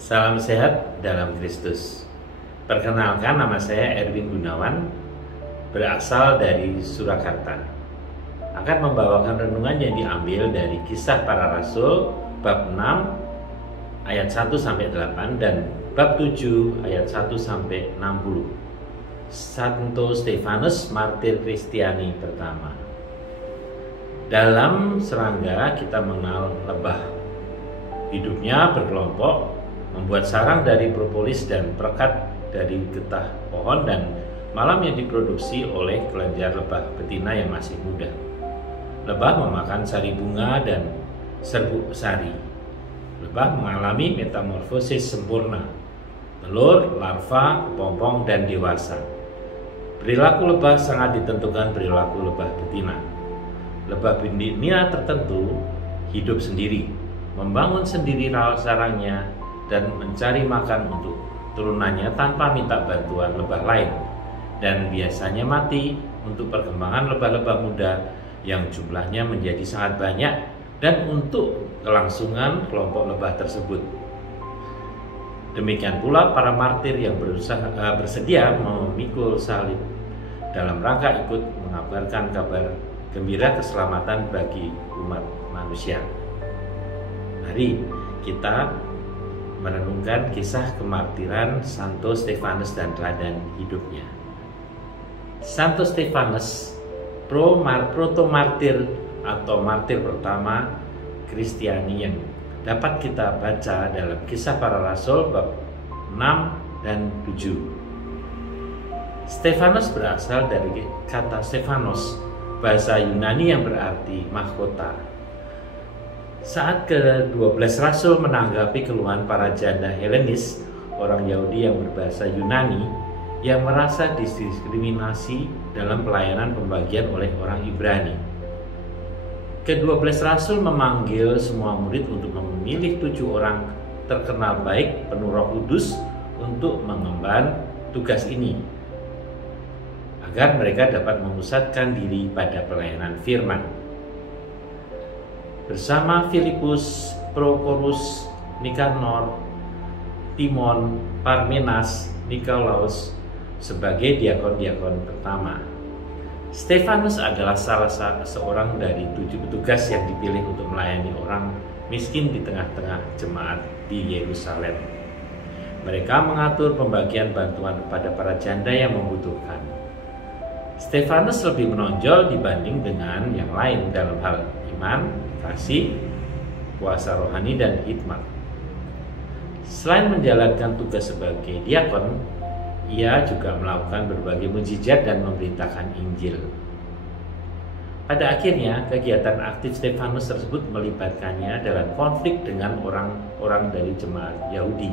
Salam sehat dalam Kristus. Perkenalkan, nama saya Erwin Gunawan, berasal dari Surakarta. Akan membawakan renungan yang diambil dari Kisah Para Rasul bab 6 ayat 1-8 dan bab 7 ayat 1-60. Santo Stefanus, martir Kristiani pertama. Dalam serangga kita mengenal lebah. Hidupnya berkelompok, membuat sarang dari propolis dan perekat dari getah pohon, dan malamnya diproduksi oleh kelenjar lebah betina yang masih muda. Lebah memakan sari bunga dan serbuk sari. Lebah mengalami metamorfosis sempurna: telur, larva, kepompong, dan dewasa. Perilaku lebah sangat ditentukan perilaku lebah betina. Lebah betina tertentu hidup sendiri, membangun sendiri sarangnya, dan mencari makan untuk turunannya tanpa minta bantuan lebah lain, dan biasanya mati untuk perkembangan lebah-lebah muda yang jumlahnya menjadi sangat banyak, dan untuk kelangsungan kelompok lebah tersebut. Demikian pula para martir yang bersedia memikul salib dalam rangka ikut mengabarkan kabar gembira keselamatan bagi umat manusia. Mari kita merenungkan kisah kemartiran Santo Stefanus dan teladan hidupnya. Santo Stefanus, proto-martir atau martir pertama Kristiani yang dapat kita baca dalam Kisah Para Rasul bab 6 dan 7. Stefanus berasal dari kata Stefanos, bahasa Yunani yang berarti mahkota. Saat ke-12 Rasul menanggapi keluhan para janda Helenis, orang Yahudi yang berbahasa Yunani, yang merasa didiskriminasi dalam pelayanan pembagian oleh orang Ibrani. Ke-12 Rasul memanggil semua murid untuk memilih 7 orang terkenal baik penuh Roh Kudus untuk mengemban tugas ini, agar mereka dapat memusatkan diri pada pelayanan firman. Bersama Filipus, Prokorus, Nikanor, Timon, Parmenas, Nikolaus sebagai diakon-diakon pertama. Stefanus adalah salah seorang dari 7 petugas yang dipilih untuk melayani orang miskin di tengah-tengah jemaat di Yerusalem. Mereka mengatur pembagian bantuan kepada para janda yang membutuhkan. Stefanus lebih menonjol dibanding dengan yang lain dalam hal iman, kasih, kuasa rohani, dan hikmat. Selain menjalankan tugas sebagai diakon, ia juga melakukan berbagai mukjizat dan memberitakan Injil. Pada akhirnya, kegiatan aktif Stefanus tersebut melibatkannya dalam konflik dengan orang-orang dari jemaat Yahudi.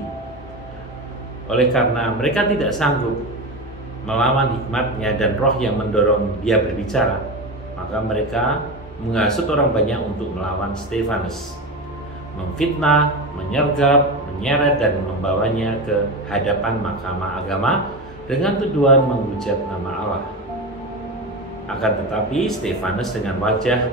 Oleh karena mereka tidak sanggup melawan hikmatnya dan roh yang mendorong dia berbicara, maka mereka menghasut orang banyak untuk melawan Stefanus, memfitnah, menyergap, menyeret, dan membawanya ke hadapan mahkamah agama dengan tuduhan menghujat nama Allah. Akan tetapi Stefanus dengan wajah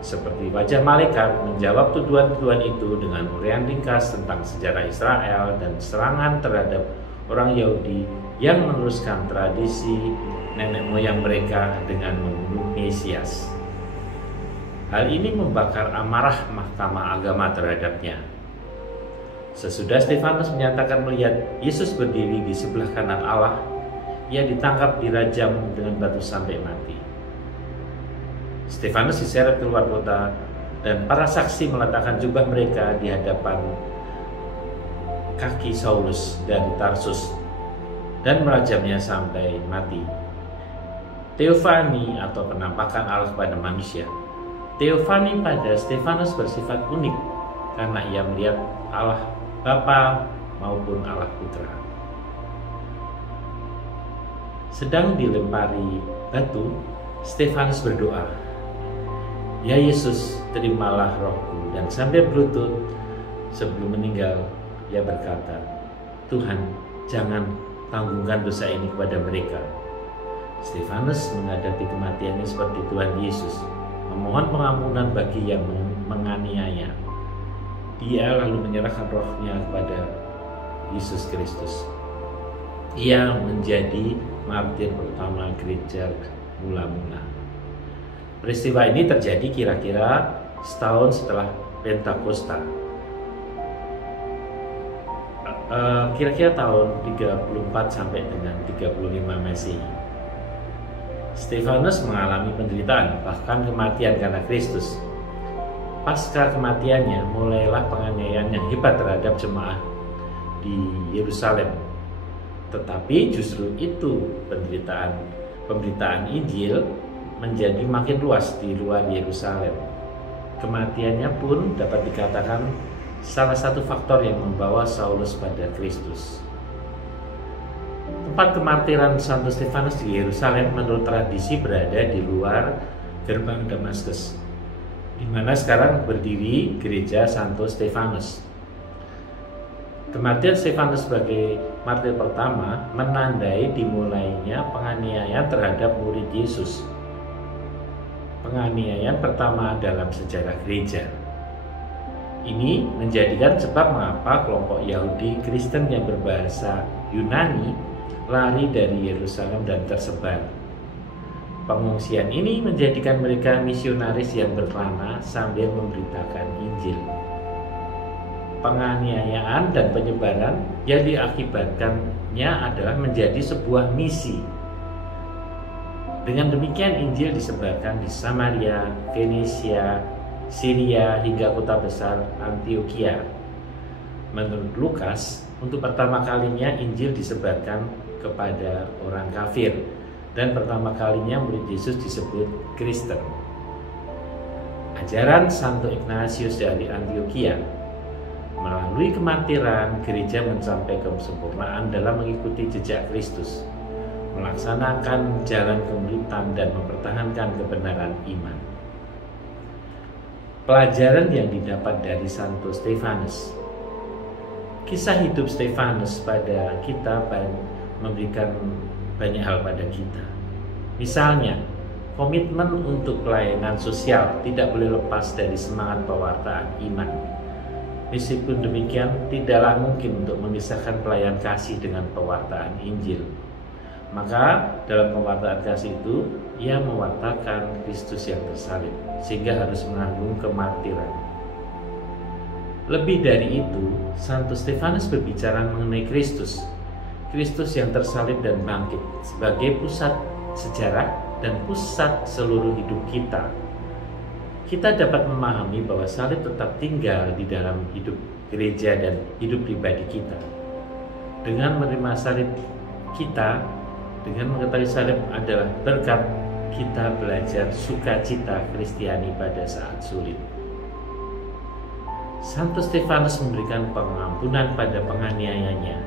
seperti wajah malaikat menjawab tuduhan-tuduhan itu dengan uraian ringkas tentang sejarah Israel dan serangan terhadap orang Yahudi yang meneruskan tradisi nenek moyang mereka dengan membunuh Mesias. Hal ini membakar amarah mahkamah agama terhadapnya. Sesudah Stefanus menyatakan melihat Yesus berdiri di sebelah kanan Allah, ia ditangkap, dirajam dengan batu sampai mati. Stefanus diseret keluar kota, dan para saksi meletakkan jubah mereka di hadapan kaki Saulus dari Tarsus dan merajamnya sampai mati. Teofani atau penampakan Allah kepada manusia. Teofani pada Stefanus bersifat unik karena ia melihat Allah Bapa maupun Allah Putra. Sedang dilempari batu, Stefanus berdoa, "Ya Yesus, terimalah rohku," dan sambil berlutut sebelum meninggal, ia berkata, "Tuhan, jangan tanggungkan dosa ini kepada mereka." Stefanus menghadapi kematiannya seperti Tuhan Yesus, memohon pengampunan bagi yang menganiaya. Dia lalu menyerahkan rohnya kepada Yesus Kristus. Ia menjadi martir pertama gereja mula-mula. Peristiwa ini terjadi kira-kira setahun setelah Pentakosta. Kira-kira tahun 34 sampai dengan 35 Masehi. Stefanus mengalami penderitaan, bahkan kematian karena Kristus. Pasca kematiannya, mulailah penganiayaan yang hebat terhadap jemaat di Yerusalem. Tetapi justru itu pemberitaan Injil menjadi makin luas di luar Yerusalem. Kematiannya pun dapat dikatakan salah satu faktor yang membawa Saulus pada Kristus. Tempat kemartiran Santo Stefanus di Yerusalem menurut tradisi berada di luar gerbang Damaskus, di mana sekarang berdiri gereja Santo Stefanus. Kematian Stefanus sebagai martir pertama menandai dimulainya penganiayaan terhadap murid Yesus. Penganiayaan pertama dalam sejarah gereja. Ini menjadikan sebab mengapa kelompok Yahudi Kristen yang berbahasa Yunani lari dari Yerusalem dan tersebar. Pengungsian ini menjadikan mereka misionaris yang berkelana sambil memberitakan Injil. Penganiayaan dan penyebaran yang diakibatkannya adalah menjadi sebuah misi. Dengan demikian Injil disebarkan di Samaria, Venesia, Syria hingga kota besar Antioquia. Menurut Lukas, untuk pertama kalinya Injil disebarkan kepada orang kafir, dan pertama kalinya murid Yesus disebut Kristen. Ajaran Santo Ignatius dari Antioquia, melalui kemartiran, gereja mencapai kesempurnaan dalam mengikuti jejak Kristus, melaksanakan jalan kemuritan dan mempertahankan kebenaran iman. Pelajaran yang didapat dari Santo Stefanus. Kisah hidup Stefanus pada kita memberikan banyak hal pada kita. Misalnya, komitmen untuk pelayanan sosial tidak boleh lepas dari semangat pewartaan iman. Meskipun demikian, tidaklah mungkin untuk memisahkan pelayan kasih dengan pewartaan Injil. Maka dalam pewartaan kasih itu, ia mewartakan Kristus yang tersalib, sehingga harus menanggung kemartiran. Lebih dari itu, Santo Stefanus berbicara mengenai Kristus yang tersalib dan bangkit sebagai pusat sejarah dan pusat seluruh hidup kita. Kita dapat memahami bahwa salib tetap tinggal di dalam hidup gereja dan hidup pribadi kita. Dengan menerima salib kita, dengan mengetahui salib adalah berkat, kita belajar sukacita Kristiani pada saat sulit. Santo Stefanus memberikan pengampunan pada penganiayanya,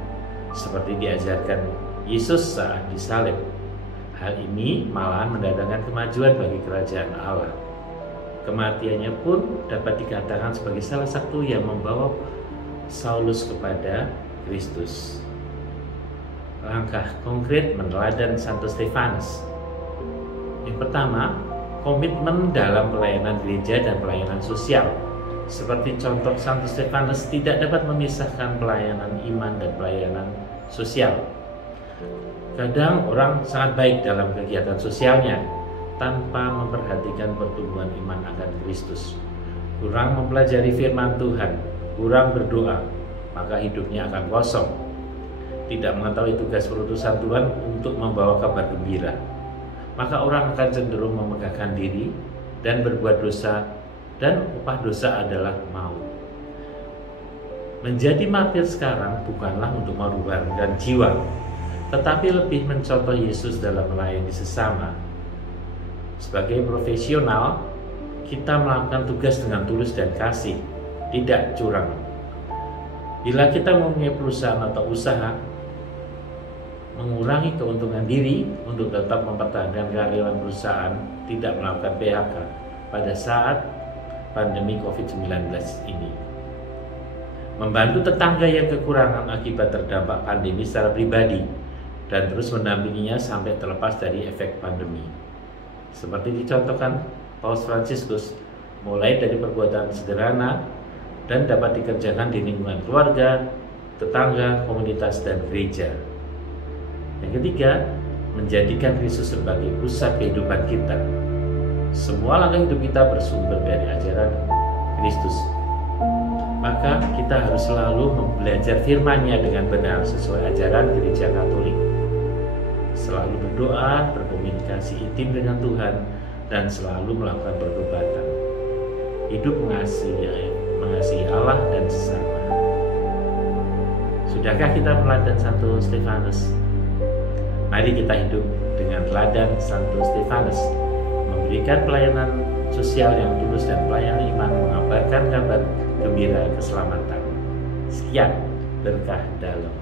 seperti diajarkan Yesus saat disalib. Hal ini malahan mendatangkan kemajuan bagi kerajaan Allah. Kematiannya pun dapat dikatakan sebagai salah satu yang membawa Saulus kepada Kristus. Langkah konkret meneladan Santo Stefanus. Yang pertama, komitmen dalam pelayanan gereja dan pelayanan sosial. Seperti contoh Santo Stefanus tidak dapat memisahkan pelayanan iman dan pelayanan sosial. Kadang orang sangat baik dalam kegiatan sosialnya tanpa memperhatikan pertumbuhan iman akan Kristus. Kurang mempelajari firman Tuhan, kurang berdoa, maka hidupnya akan kosong. Tidak mengetahui tugas perutusan Tuhan untuk membawa kabar gembira, maka orang akan cenderung memegahkan diri dan berbuat dosa, dan upah dosa adalah maut. Menjadi martir sekarang bukanlah untuk mengorbankan jiwa, tetapi lebih mencontoh Yesus dalam melayani sesama. Sebagai profesional, kita melakukan tugas dengan tulus dan kasih, tidak curang. Bila kita mempunyai perusahaan atau usaha, mengurangi keuntungan diri untuk tetap mempertahankan karyawan perusahaan, tidak melakukan PHK pada saat pandemi COVID-19 ini. Membantu tetangga yang kekurangan akibat terdampak pandemi secara pribadi dan terus mendampinginya sampai terlepas dari efek pandemi. Seperti dicontohkan Paus Fransiskus, mulai dari perbuatan sederhana dan dapat dikerjakan di lingkungan keluarga, tetangga, komunitas, dan gereja. Yang ketiga, menjadikan Kristus sebagai pusat kehidupan kita. Semua langkah hidup kita bersumber dari ajaran Kristus. Maka kita harus selalu belajar firman-Nya dengan benar sesuai ajaran Gereja Katolik. Selalu berdoa, berkomunikasi intim dengan Tuhan, dan selalu melakukan pertobatan. Hidup mengasihi Allah dan sesama. Sudahkah kita meladan Santo Stefanus? Mari kita hidup dengan teladan Santo Stefanus, memberikan pelayanan sosial yang tulus dan pelayanan iman, mengabarkan kabar gembira keselamatan. Sekian berkah dalam